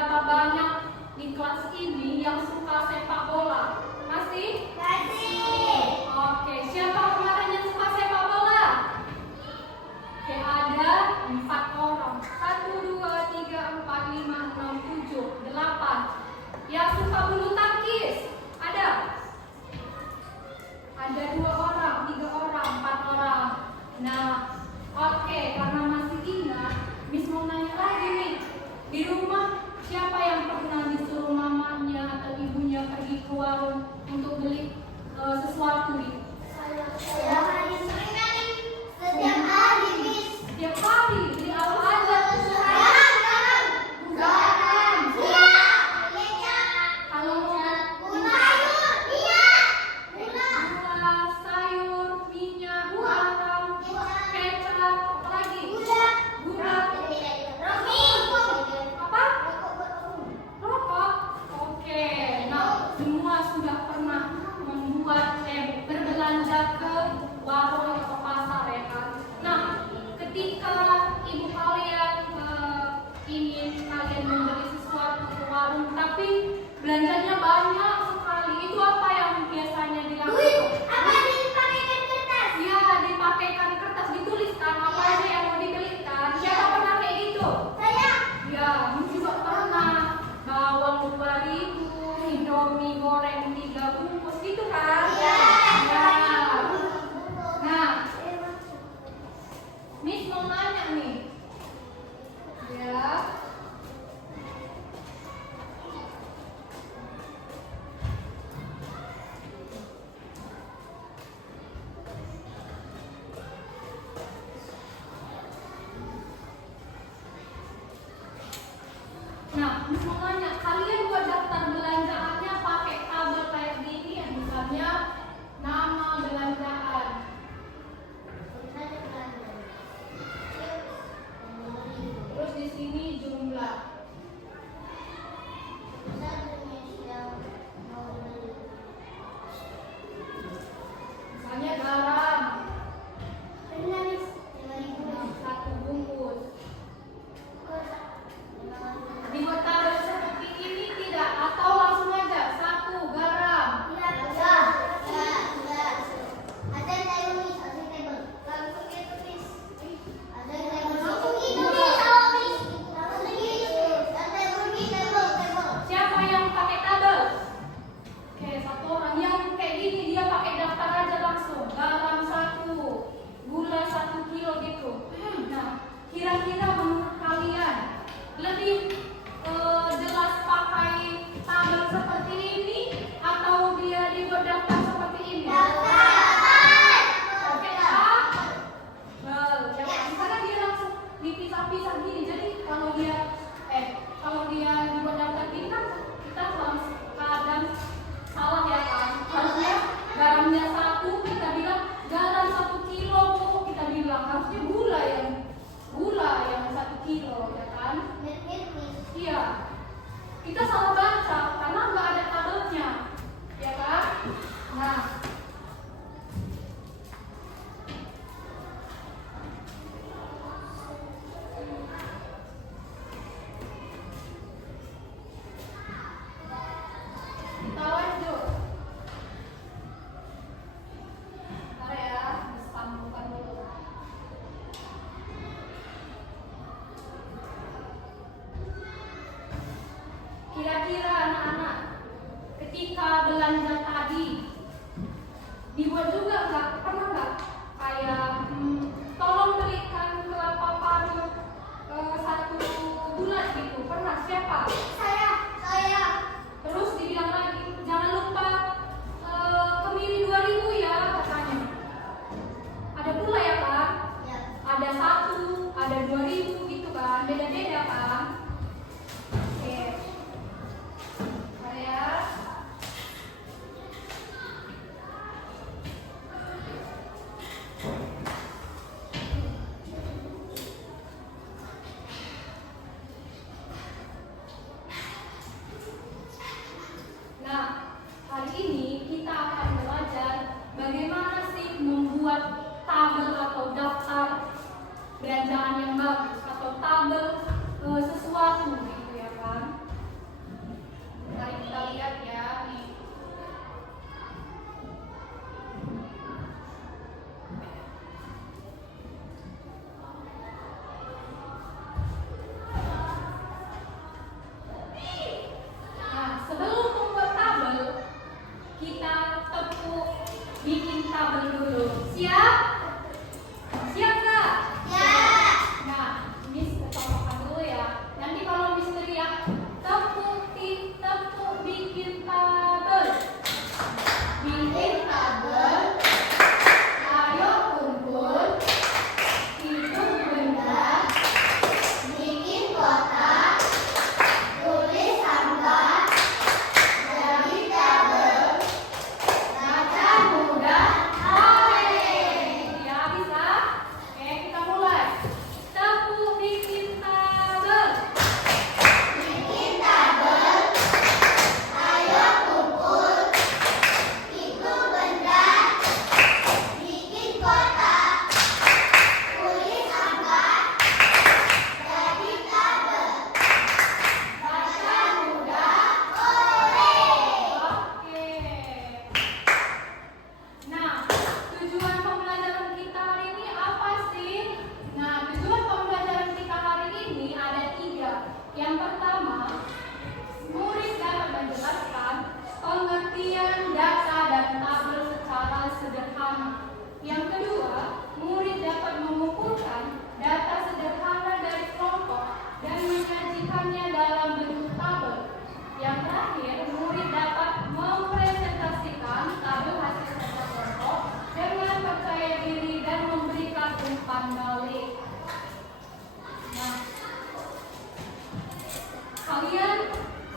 berapa banyak di kelas ini yang suka sepak bola? Masih? Masih. Oke, siapa kemarin yang suka sepak bola? Oke, ada 4 orang. 1, 2, 3, 4, 5, 6, 7, 8. Yang suka bulu tangkis? Ada? Ada 2 orang, 3 orang, 4 orang. Nah, oke, karena masih ingat, Miss mau nanya lagi nih. Di rumah siapa yang pernah disuruh mamanya atau ibunya pergi ke warung untuk beli sesuatu nih? Saya sering kali, setiap hari, Miss. Setiap hari, beli apa aja? Garam. Kalau gula, sayur, minyak, garam, kecap, apa lagi? Gula. Apa? Rokok. Oke. Nah, semua sudah pernah membuat berbelanja ke warung atau pasar, ya kan? Nah, ketika ibu kalian ingin kalian membeli sesuatu ke warung, tapi belanjanya banyak sekali, itu apa yang biasanya dilakukan? Apa dipakaikan kertas? Ya, dipakaikan kertas, dituliskan apa aja yang mau dibelikan. Siapa pernah kayak gitu? Saya. Ya, juga pernah. Bawang 2.000, Indomie goreng 3 bungkus gitu kan? Iya. Nah, Miss mau nanya nih. Ya. Nah, Miss mau nanya, kalian buat daftar belanjaannya pakai tabel kayak gini ya, misalnya nama belanjaan. Terus di sini jumlah. Misalnya garam. 1 bungkus. Dibuat tabel seperti ini tidak? Atau langsung aja 1 garam. Siapa yang pakai tabel? Oke, 1 orang. Yang kayak gini dia pakai daftar aja langsung. Garam 1, gula 1 kilo gitu. Nah, kira-kira menurut kalian lebih jelas pakai tabel seperti ini atau dia dibuat daftar seperti ini? Oke, karena dia langsung dipisah-pisah gini. Jadi kalau dia dibuat daftar gini kan kita kadang salah, ya kan? Harusnya garamnya 1, kita bilang garam 1 kilo, kita bilang harusnya gula yang 1 kilo, ya kan? Iya, kita salah baca karena nggak ada tabelnya, ya kan? Nah, kita lanjut. Bentar ya, disambungkan dulu. Kira-kira anak-anak, ketika belanja tadi dibuat juga nggak? Pernah nggak? Kayak tolong belikan kelapa parut 1 bulan gitu. Pernah? Siapa? Saya. Terus dibilang lagi, jangan lupa kemiri 2.000 ya katanya. Ada pula ya kan? Ya. Ada 1, ada 2.000 gitu kan? Beda-beda kan? Oke. Ya.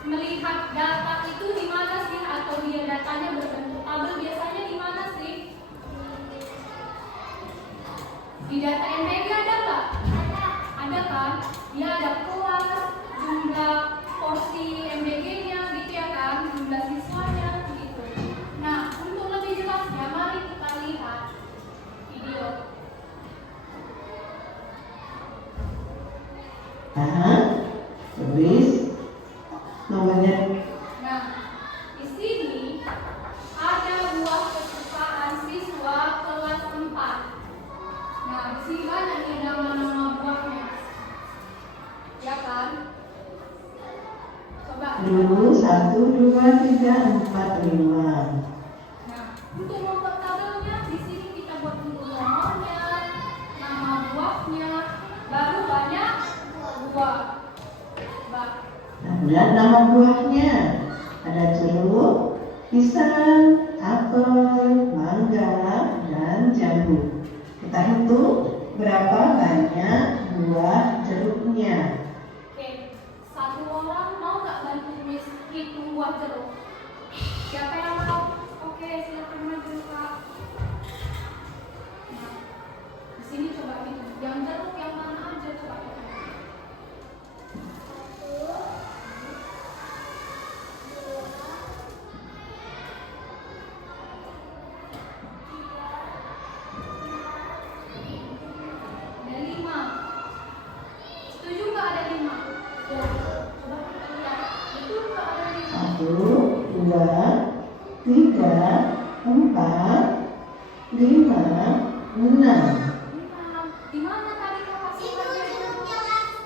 melihat data itu di mana sih? Atau dia datanya berbentuk tabel biasanya di mana sih? Di data MBG ada nggak? Ada kan? Dia ada kelas, jumlah porsi MBG-nya gitu ya kan? Jumlah siswanya gitu. Nah, untuk lebih jelasnya mari kita lihat video. Tulis nomornya. Nah, di sini ada buah kesukaan siswa kelas 4. Nah, di sini banyak nih nama-nama buahnya. Ya kan? Coba. Dulu 1, 2, 3, 4, 5. Nah, untuk membuat tabelnya di sini kita buat dulu nomornya, nama buahnya, baru banyak buah. Dan nama buahnya ada jeruk, pisang, apel, mangga, dan jambu. Kita hitung berapa banyak buah jeruknya. Oke, satu orang mau nggak bantu Miss hitung buah jeruk? Siapa yang mau? Oke, silakan maju Kak. Nah, di sini coba hitung. Yang jeruk yang mana aja coba hitung. Ada 5. Setuju nggak ada 5? Tuh, coba kita lihat. Betul nggak ada 5? 1, 2, 3, 4, 5, 6. Di mana tadi kakak siswanya itu?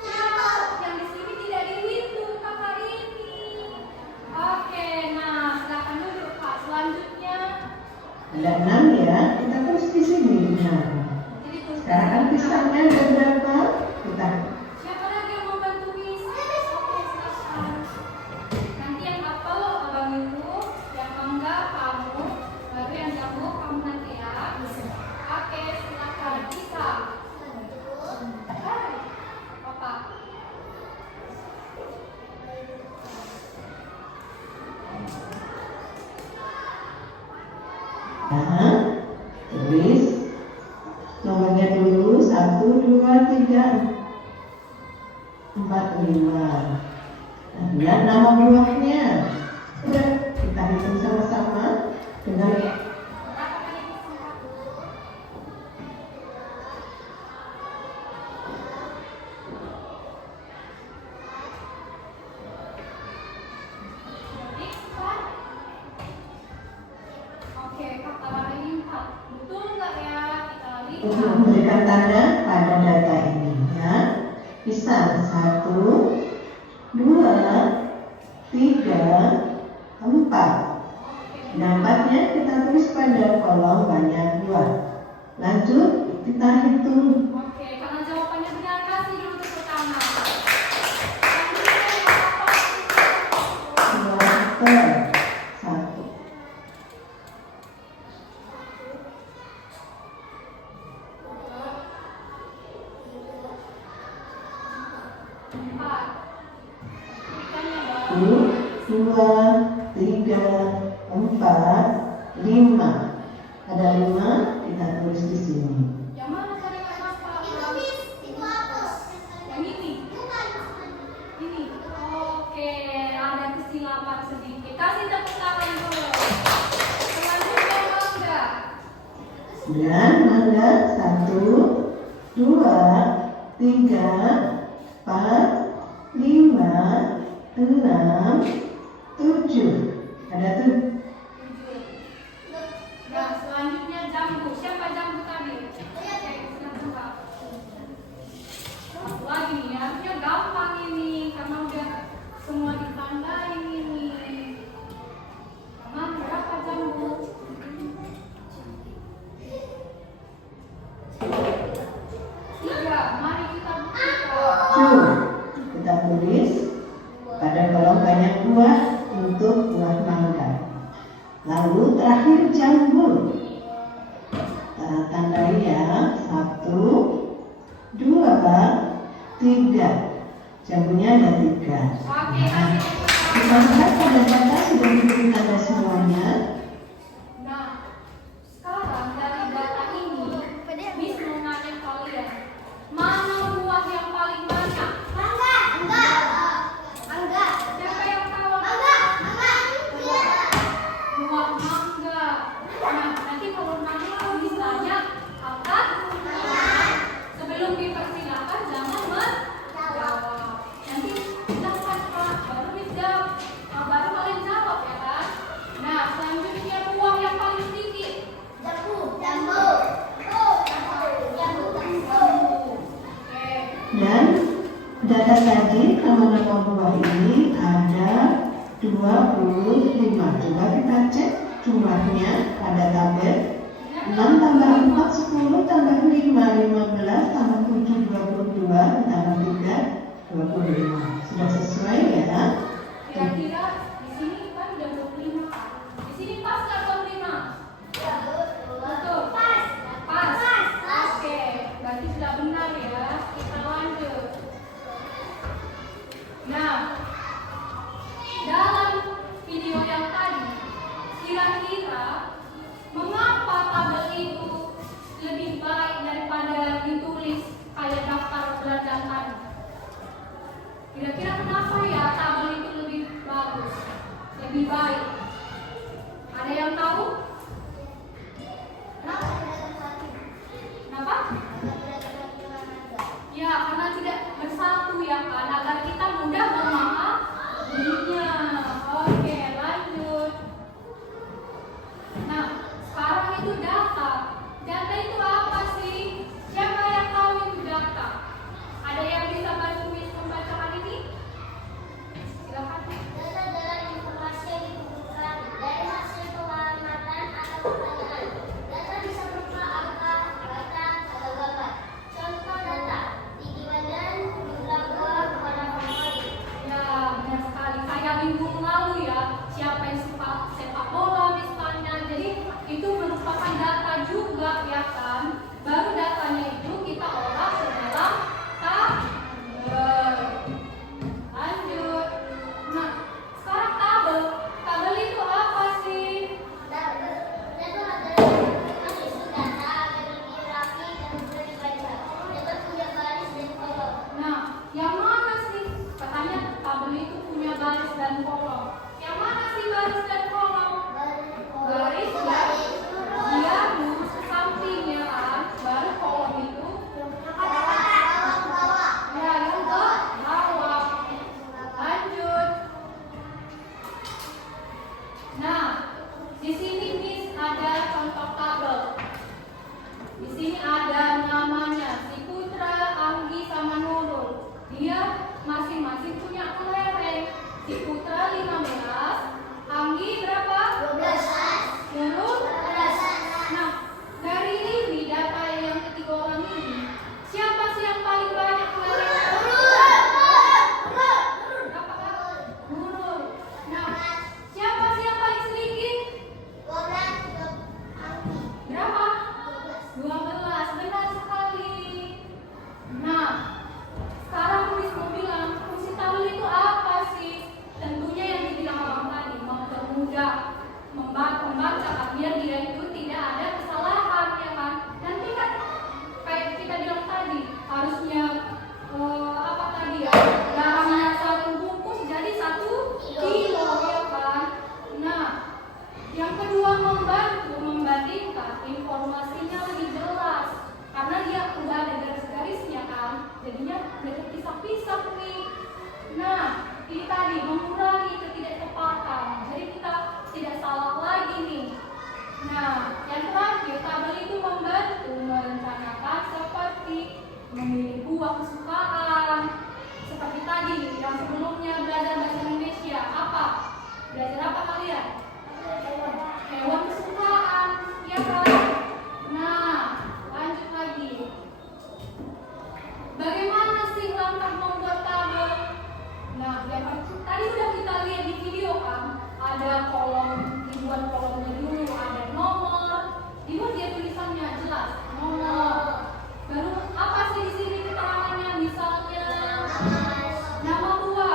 Ya, yang di sini tidak dihitung kakak ini. Oke, nah silakan duduk Kak. Selanjutnya, Ada 6 ya, kita terus di sini 6. jadi tuh. Sekarang kan pisangnya ada berapa? Kita Siapa lagi yang mau bantu Miss? Oke, silakan. Nanti yang apel abang itu, yang mangga kamu, baru yang jambu kamu nanti ya. Oke, silakan. Bisa. Apa? tulis nomornya dulu 1, 2, 3, 4, 5. Lihat nama buahnya. Sudah kita hitung sama-sama dengan Berapa kali pisang? Oke, kata ini 4. Betul nggak ya? Kita untuk lihat. memberikan tanda pada data ini ya. Pisang 1, 2, 3, 4. Nampaknya kita tulis pada kolom banyak buah. Lanjut kita hitung. Oke, karena jawabannya benar, kasih dulu tepuk tangan. Selanjutnya yang apa? Wortel 1. Empat. Ikannya baru. 2, 3, 4, 5. Ada 5, kita tulis di sini. Yang mana tadi Kak Mas Pak? Yang ini. Ini. Oke, ada kesilapan sedikit. Kasih tepuk tangan dulu. Selanjutnya mangga. 9, mangga 1, 2, 3, 4, 5, 6, 7. Ada 7. Nah, selanjutnya jambu. Siapa jambu tadi? Oke, silakan Pak. Lagi nih, harusnya gampang ini karena udah semua ditandain ini. Aman, berapa jambu? 3. Mari kita buktikan. Kita tulis pada kolom banyak buah untuk buah mangga. Lalu terakhir jambu. Tandai ya. 1, 2, 3. Jambunya ada 3. Oke, kasih tepuk tangan. Melihat pada data sudah diberi tanda semuanya. Nah, sekarang dari data ini, Miss mau nanya kalian, mana buah yang paling banyak? Siapa yang tahu? Buah mangga. Nah, nanti kalau nanya misalnya apa? Sebelum dipersilakan jangan menjawab. Nanti silahkan Pak, baru dijawab, baru kalian jawab ya kan? Nah, selanjutnya buah yang paling sedikit. Oke. Dan data tadi nama-nama buah ini ada 25. Coba kita cek jumlahnya pada tabel. 6 tambah 4 10 tambah 5 15 tambah 7 22 tambah 3 25. Sudah sesuai ya? Kira-kira di sini kan udah 25 kan? Di sini pas nggak 25? Betul. Pas. Oke, berarti sudah benar ya. Kita lanjut. Nah, dalam video yang tadi, kira-kira mengapa tabel itu lebih baik daripada ditulis kayak daftar belanjaan tadi? Kira-kira kenapa ya tabel itu lebih bagus, lebih baik? Ada yang tahu? Kenapa? Ya, karena tidak bersatu ya kan, agar kita mudah memahaminya. Oke, lanjut. Nah, sekarang itu data. Data itu apa sih? Siapa yang tahu itu data? Ada yang bisa bantu Miss membacakan ini? Silakan. Data adalah informasi yang dikumpulkan dari hasil pengamatan atau pertanyaan. Data bisa berupa angka, kata, atau gambar. Contoh data, tinggi badan, jumlah buah, warna favorit. Ya, benar sekali. Kayak minggu lalu ya, siapa yang suka sepak bola misalnya. Jadi itu merupakan data juga ya kan. Baru datanya itu kita olah ke dalam tabel. Lanjut. Nah, sekarang tabel. Tabel itu apa sih? Data adalah informasi isu data agar lebih rapi dan mudah dibaca. Data punya baris dan kolom. Nah, yang mana sih? Katanya tabel itu punya baris dan kolom. Yang mana sih baris dan kolom? Baris ya, dia lurus ke samping ya kan. Baru kolom itu ya yang ke bawah. Lanjut. Nah, di sini Miss ada contoh tabel. Di sini ada namanya si Putra, Anggi, sama Nurul. Dia masing-masing punya kelereng. Si Putra 15, Anggi berapa? 12. Nurul? Nah, dari ini data yang ketiga orang ini, siapa sih yang paling banyak kelereng? Berapa Kak? Nurul. Nah, siapa sih yang paling sedikit? Berapa? 12. Benar sekali. Nah, sekarang Miss mau bilang fungsi tabel itu apa sih? Tentunya yang dibilang orang tadi, mempermudah membaca biar dia itu tidak ada kesalahan ya kan. Nanti kan kayak kita bilang tadi harusnya apa tadi ya, garamnya 1 bungkus jadi 1 kilo ya kan. Nah, yang kedua membantu membandingkan informasinya lebih jelas karena dia udah ada garis-garisnya kan, jadinya udah terpisah-pisah nih. Nah, ini tadi mengurangi ketidaktepatan, jadi kita tidak salah lagi nih. Nah, yang terakhir tabel itu membantu merencanakan seperti memilih buah kesukaan. Seperti tadi yang sebelumnya belajar bahasa Indonesia, apa? Belajar apa kalian? Hewan kesukaan, ya kan? Nah, lanjut lagi. Bagaimana sih langkah membuat tabel? Nah, yang tadi udah kita lihat di video kan, ada kolom, dibuat kolomnya dulu, ada nomor, dibuat dia tulisannya jelas, nomor. Baru apa sih di sini keterangannya? Misalnya nama buah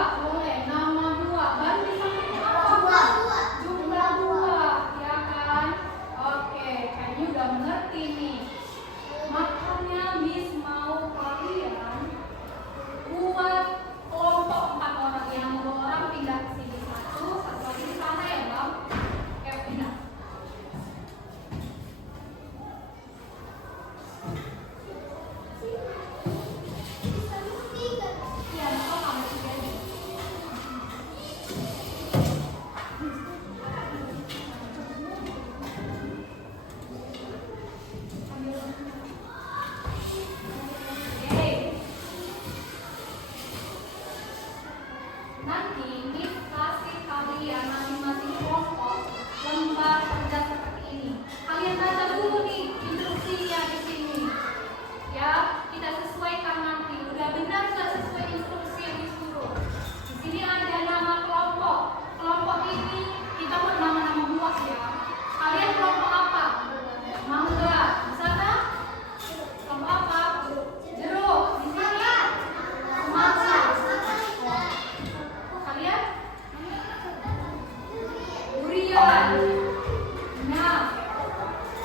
Kemudian, nah,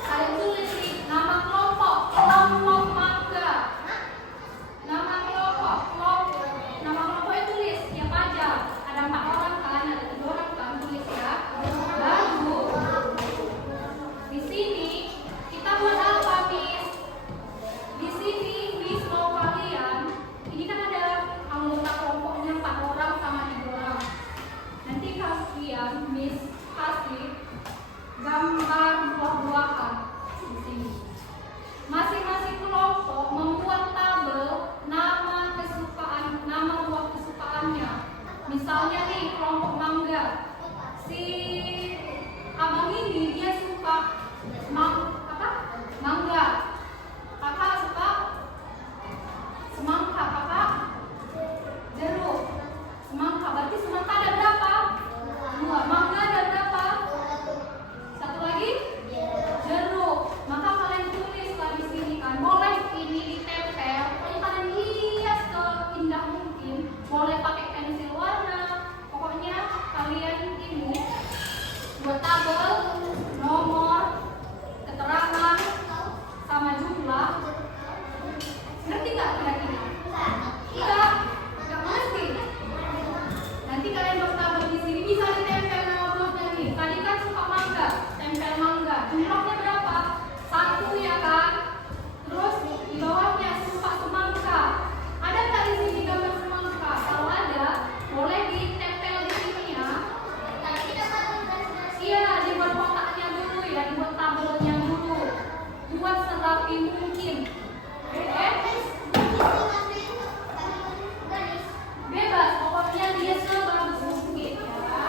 kalian tulis nih nama kelompok mangga. Nama kelompok tulis siapa aja. Ada 4 orang kan, ada 3 orang kan, tulis ya. Lalu di sini kita buat apa, Miss? Di sini Miss mau kalian, ini kan ada anggota kelompoknya 4 orang sama 3 orang. Nanti kalian Miss kasih gambar buah-buahan di sini. Masing-masing kelompok membuat tabel nama buah kesukaannya. Misalnya nih kelompok mangga, si abang ini dia suka mangga, kakak suka semangka, kakak jeruk. Semangka berarti semangka ada berapa? 2. Mangga ada berapa? 1 lagi? Jeruk. Maka kalian tulislah di sini kan. Boleh ini ditempel, pokoknya kalian hias seindah mungkin. Boleh pakai pensil warna. Pokoknya kalian ini buat tabel nomor, keterangan sama jumlah. Ngerti nggak kira-kira? Enggak ngerti. Nanti kalian buat tabel di sini bisa ditempel nama buahnya nih. Tadi kan suka mangga, tempel mangga. Jumlahnya berapa? 1 ya kan? Terus di bawahnya suka semangka. Ada nggak di sini gambar semangka? Kalau ada, boleh ditempel di sini ya. Iya, dibuat kotaknya dulu ya, dibuat tabelnya dulu. Buat serapi mungkin. Bebas, pokoknya dia sebagus mungkin ya.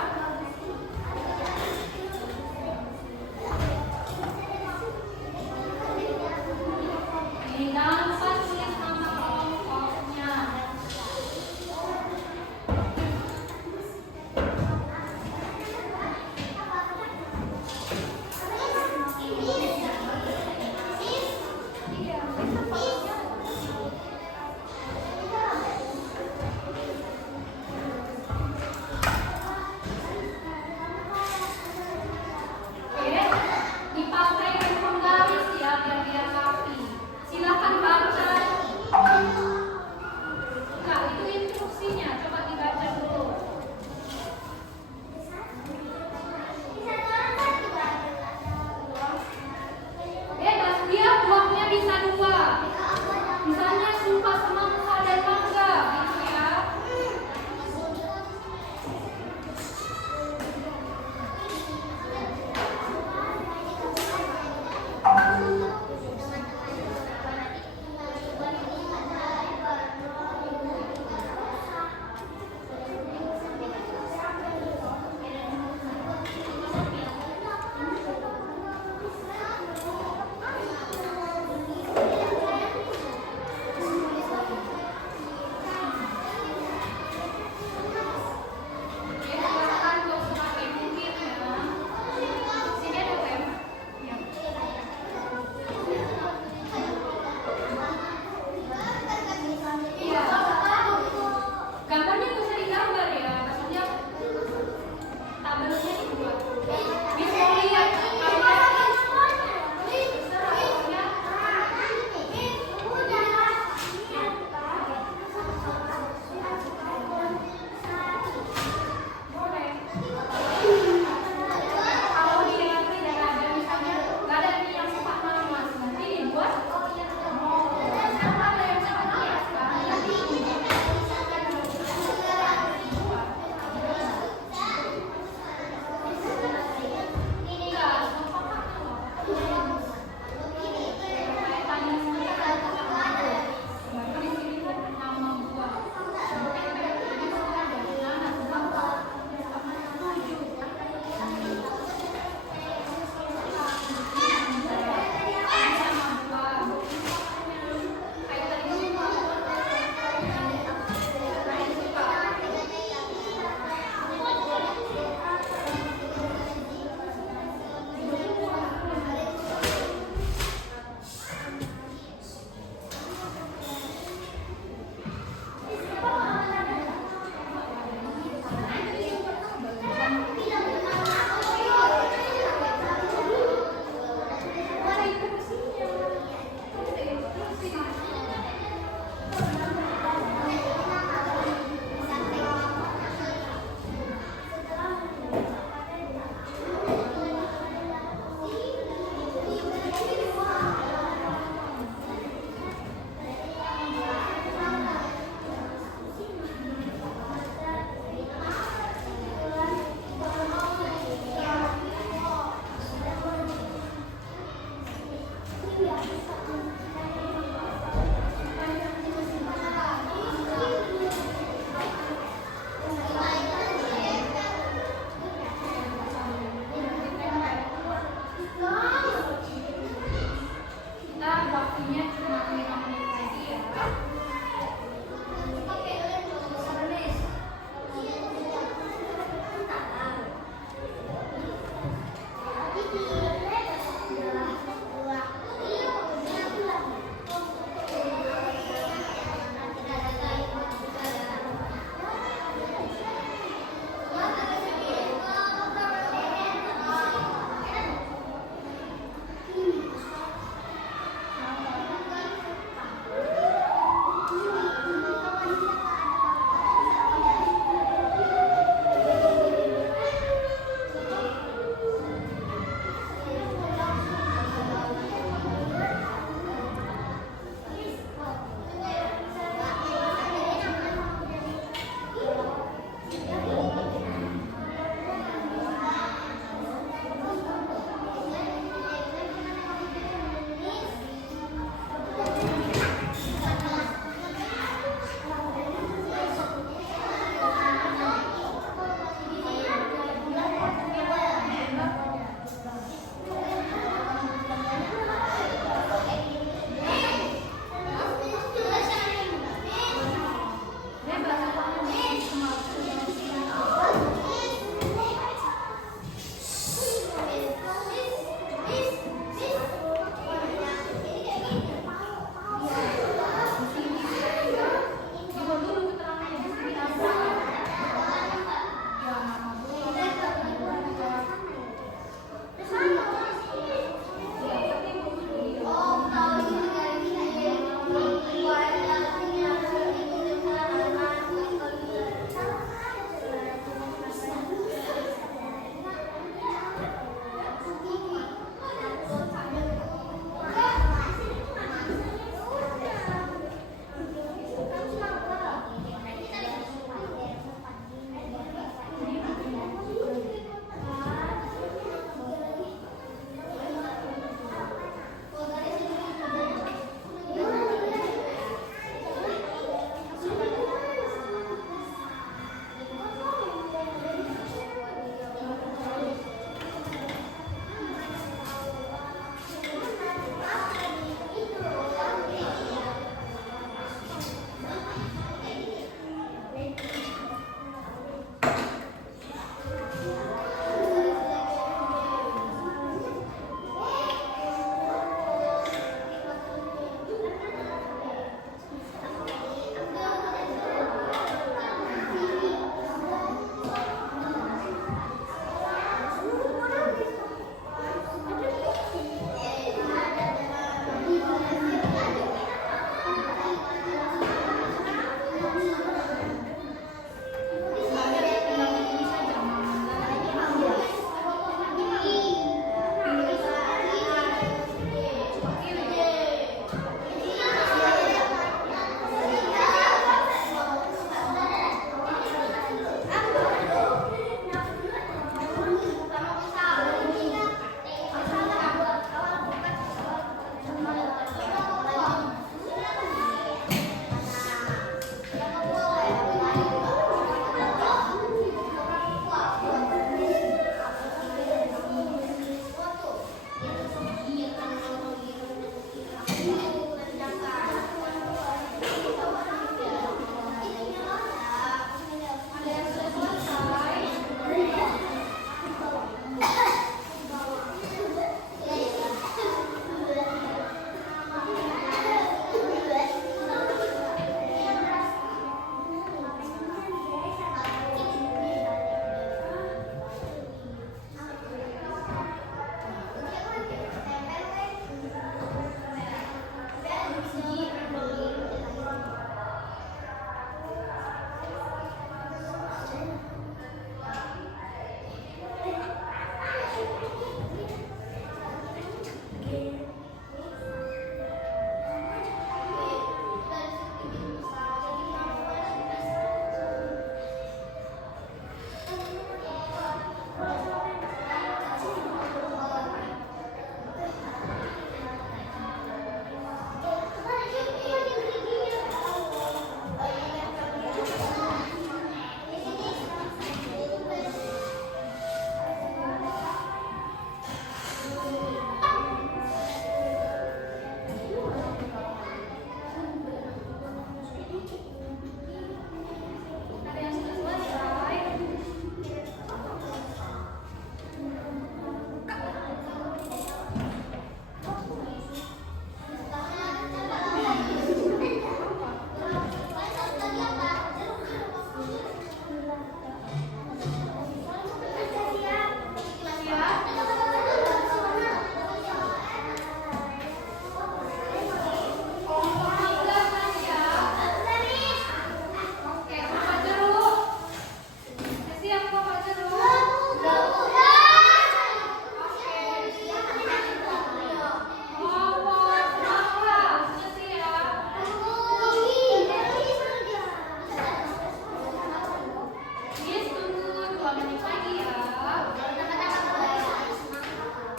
lanjut lagi ya.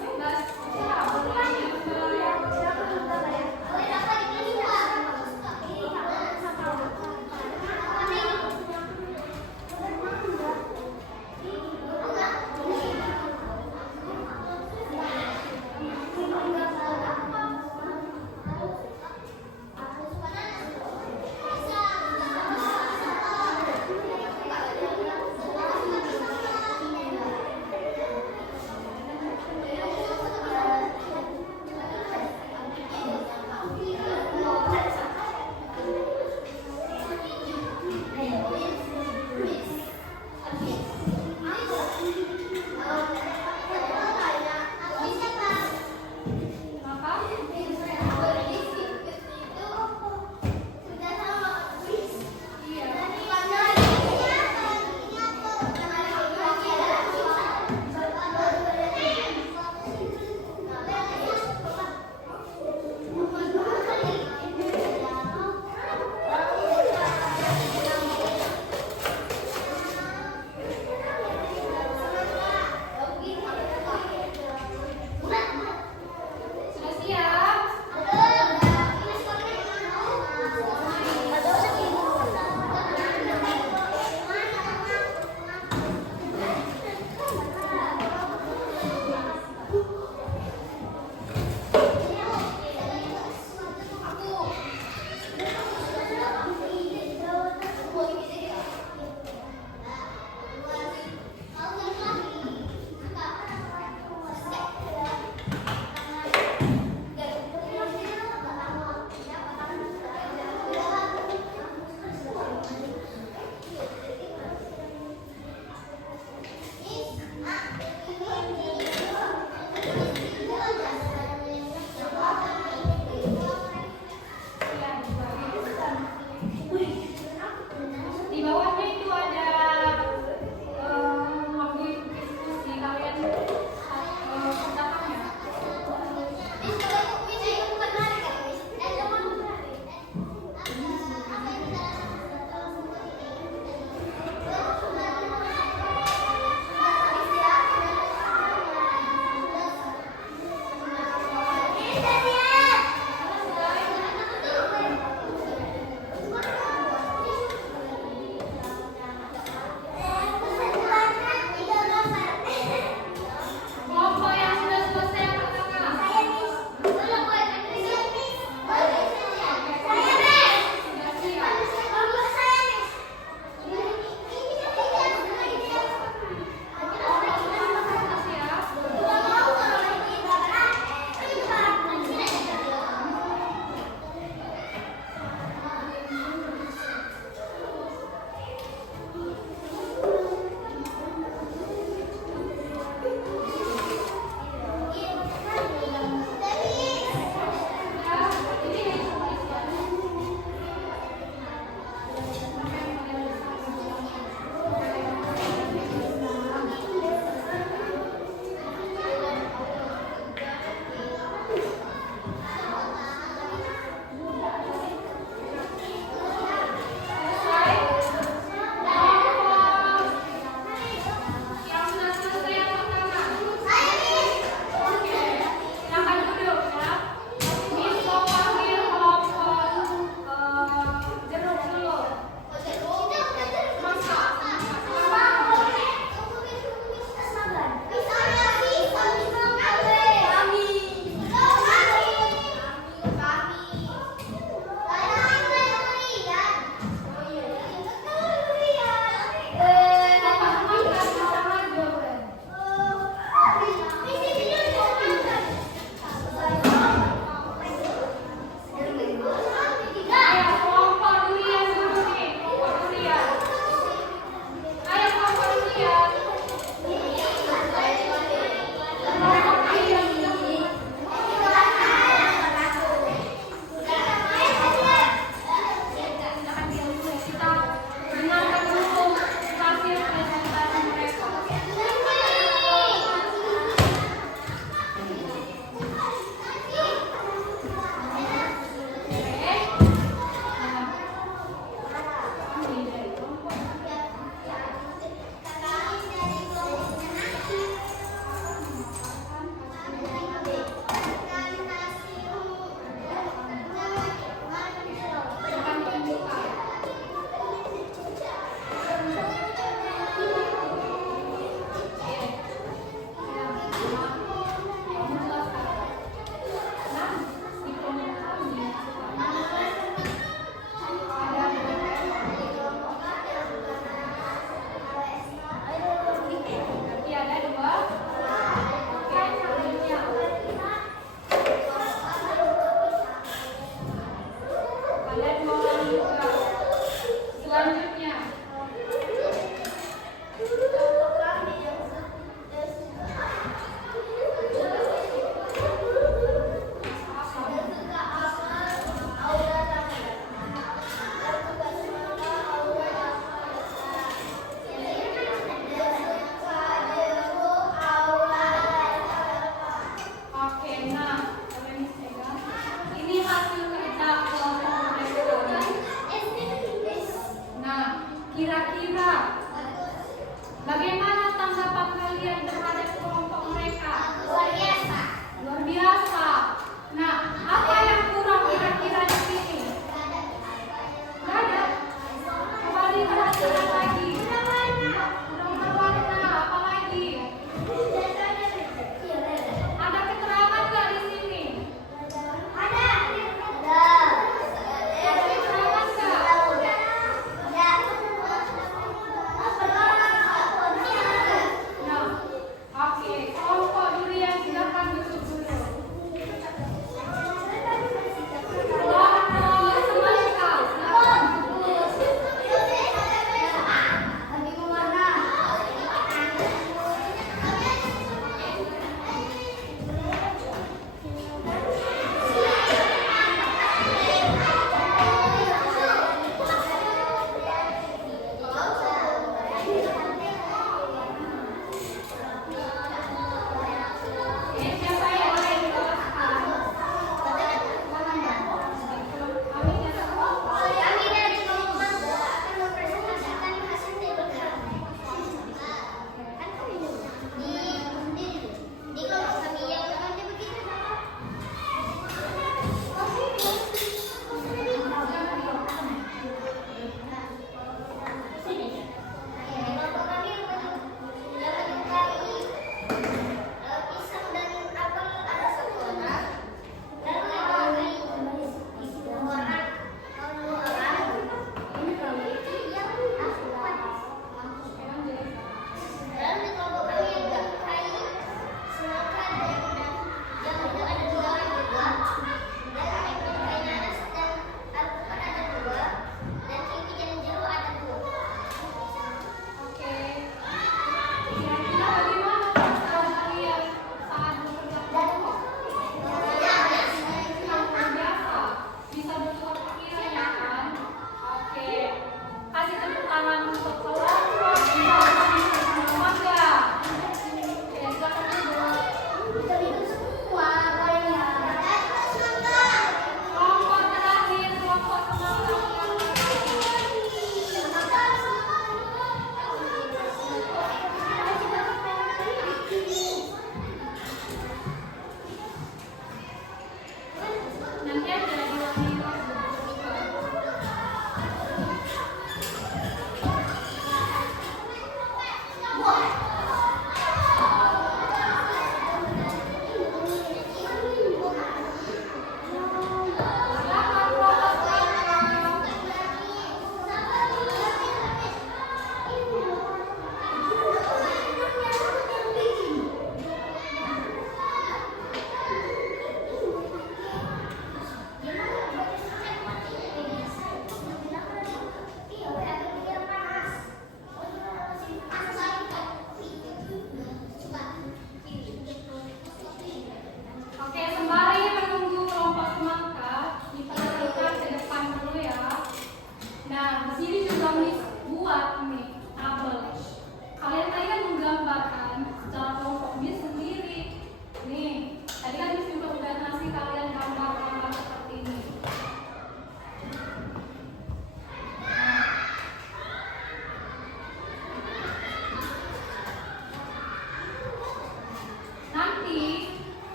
Bebas. Ya, boleh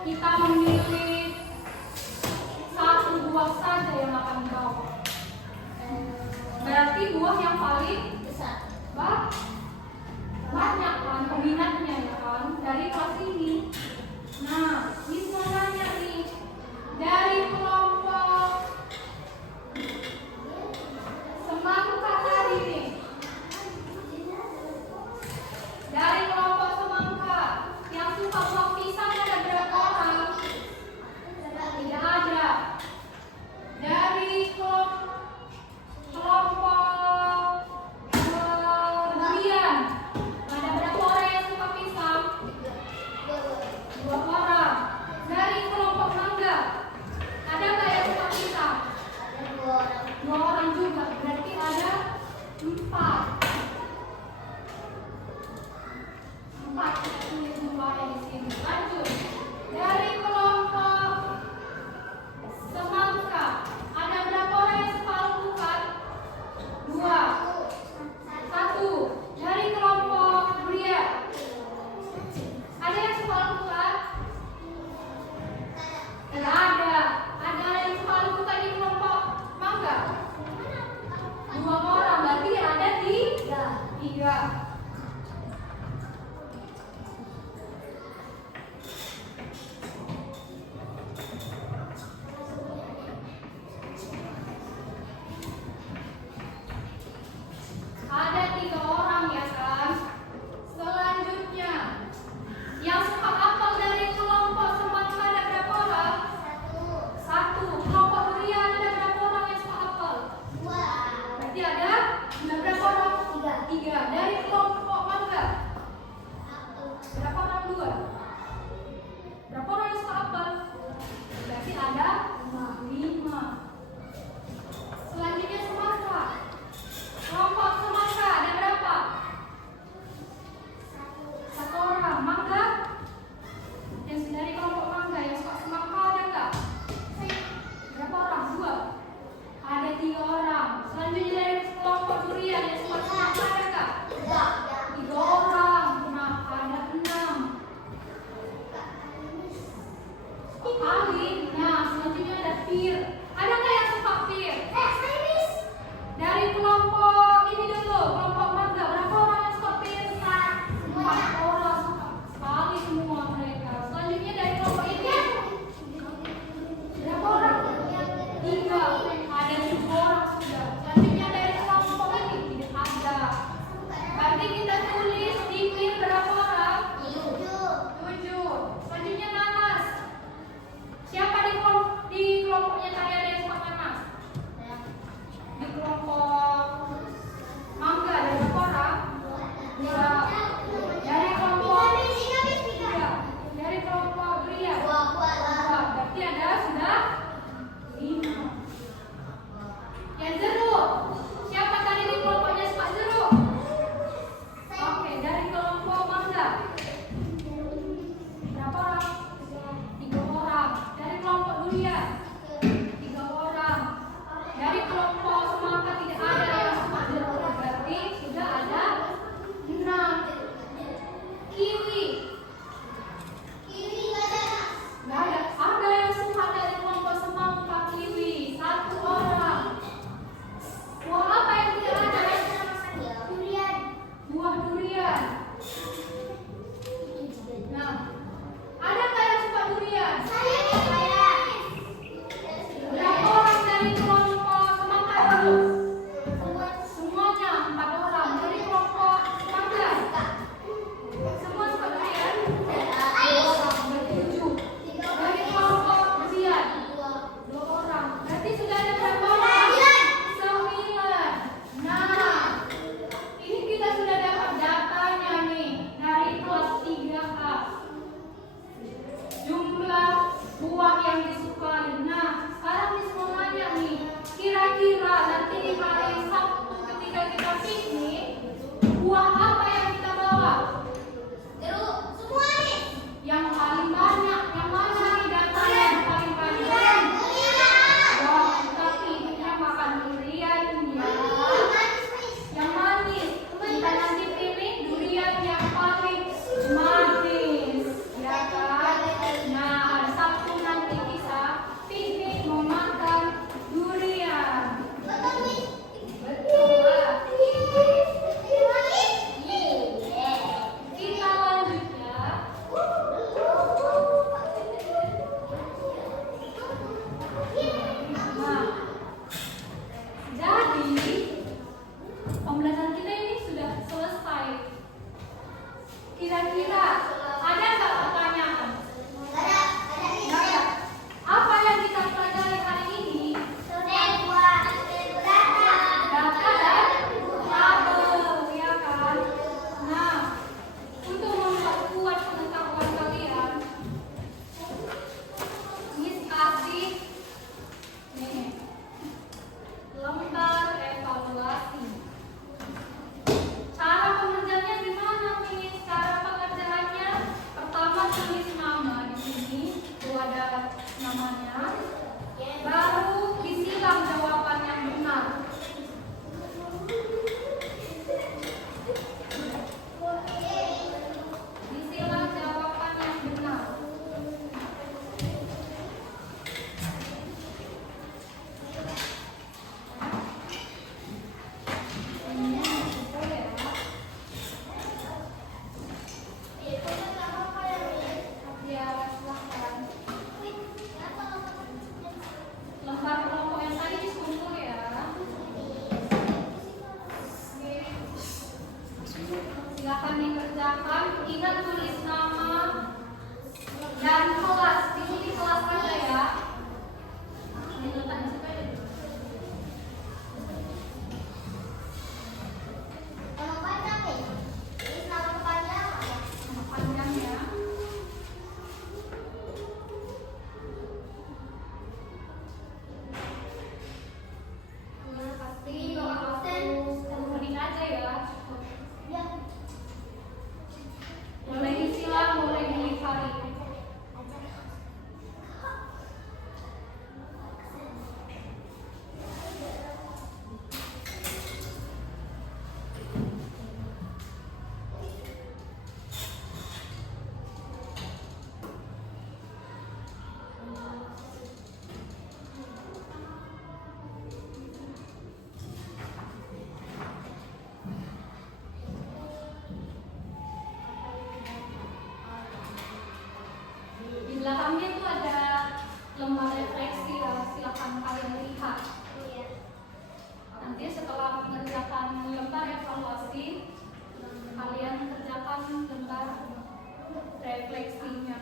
kita memilih satu buah saja yang akan dibawa. Berarti buah yang paling Besar. banyak kan peminatnya ya kan dari kelas ini. Nah, Miss mau nanya nih, dari kelompok semangka tadi nih, dari kelompok semangka yang suka buah pisang ada berapa orang? Tidak ada. Dari kelompok durian ada berapa orang yang suka pisang? 2 orang. Dari kelompok mangga ada nggak yang suka pisang? Ada 2 orang. 2 orang juga. Berarti ada 4. 4 kita tulis jumlahnya di sini. Lanjut. Dari kelompok semangka ada berapa orang yang suka alpukat? 2. 1. Dari kelompok durian ada yang suka alpukat? Tidak ada. Ada yang suka alpukat di kelompok mangga? 2 orang. Berarti ada 3. Ada 3 orang ya kan? Selanjutnya, yang suka apel dari kelompok semangka ada berapa orang? 1. Kelompok durian ada berapa orang yang suka apel? 2. Berarti ada berapa orang? 3. Dari kelompok mangga berapa orang? 2. Berapa orang yang suka apel? Berarti ada 5. Selanjutnya semangka. Kelompok semangka ada berapa? 1 orang. Mangga? Yang dari kelompok mangga yang suka semangka ada nggak? Berapa orang? 2. Ada 3 orang. Selanjutnya dari kelompok durian yang suka semangka ada nggak? 3 orang. Nah, ada 6 kali. Nah, selanjutnya ada pir. Ada nggak yang suka pir? Dari kelompok ini dulu, kelompok mangga berapa orang yang suka pir? 4 orang. Suka sekali semua mereka. Selanjutnya dari kelompok ini berapa orang? 3. Ada 7 orang sudah. Selanjutnya dari kelompok ini tidak ada. Berarti kita tulis di pir berapa orang? 7. Selanjutnya nanas. Siapa di kelompoknya tadi ada Dan kelas, di sini kelas ada ya. Ini letaknya situ aja. Nama panjang nih. Ini nama kepanjangan ya. Nama panjangnya. Pasti waktu 10 menit aja ya. Ya. Mulai disilang, mulai dilihat. Di belakangnya itu ada lembar refleksi ya, silakan kalian lihat. Iya. Nanti setelah mengerjakan lembar evaluasi, kalian kerjakan lembar refleksinya.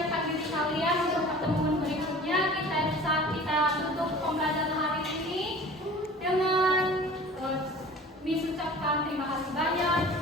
mempersiapkan diri kalian untuk pertemuan berikutnya. Kita tutup pembelajaran hari ini dengan Miss ucapkan terima kasih banyak.